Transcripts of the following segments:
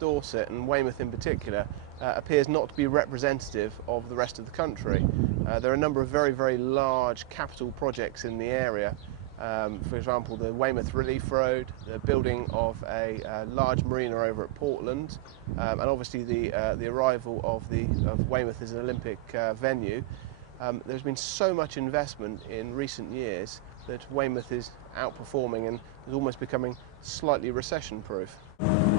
Dorset, and Weymouth in particular, appears not to be representative of the rest of the country. There are a number of very, very large capital projects in the area. For example, the Weymouth Relief Road, the building of a large marina over at Portland, and obviously the arrival of Weymouth as an Olympic venue. There's been so much investment in recent years that Weymouth is outperforming and is almost becoming slightly recession-proof.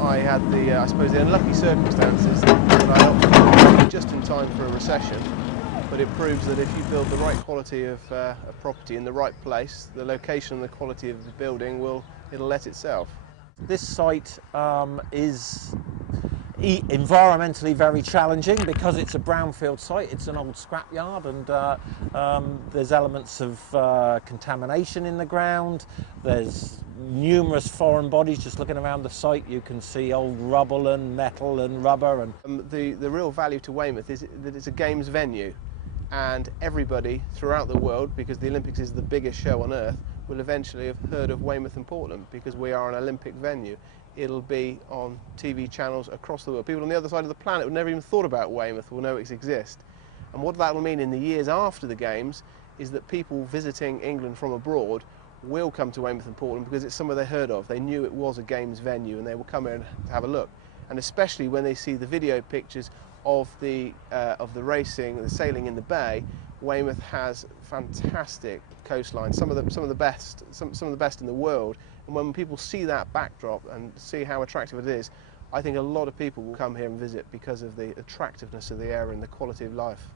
I had I suppose the unlucky circumstances that I opted just in time for a recession, but it proves that if you build the right quality of property in the right place, the location and the quality of the building it'll let itself. This site is environmentally very challenging because it's a brownfield site. It's an old scrapyard, and there's elements of contamination in the ground. There's numerous foreign bodies. Just looking around the site, you can see old rubble and metal and rubber. And the real value to Weymouth is that it's a games venue, and everybody throughout the world, because the Olympics is the biggest show on earth, will eventually have heard of Weymouth and Portland because we are an Olympic venue. It'll be on TV channels across the world. People on the other side of the planet who never even thought about Weymouth will know it exists. And what that will mean in the years after the Games is that people visiting England from abroad will come to Weymouth and Portland because it's somewhere they heard of. They knew it was a Games venue and they will come in to have a look. And especially when they see the video pictures of the racing, the sailing in the bay, Weymouth has fantastic coastline, some of the best in the world. And when people see that backdrop and see how attractive it is, I think a lot of people will come here and visit because of the attractiveness of the area and the quality of life.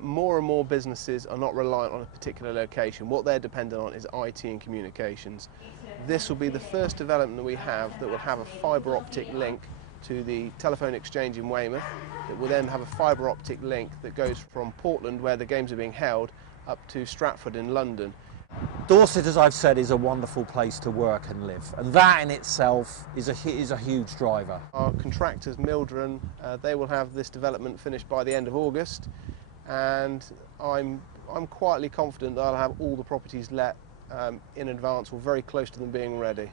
More and more businesses are not reliant on a particular location. What they're dependent on is IT and communications. This will be the first development that we have that will have a fibre optic link to the telephone exchange in Weymouth. It will then have a fibre optic link that goes from Portland, where the Games are being held, up to Stratford in London. Dorset, as I've said, is a wonderful place to work and live, and that in itself is a huge driver. Our contractors, Mildren, they will have this development finished by the end of August, and I'm quietly confident that I'll have all the properties let in advance or very close to them being ready.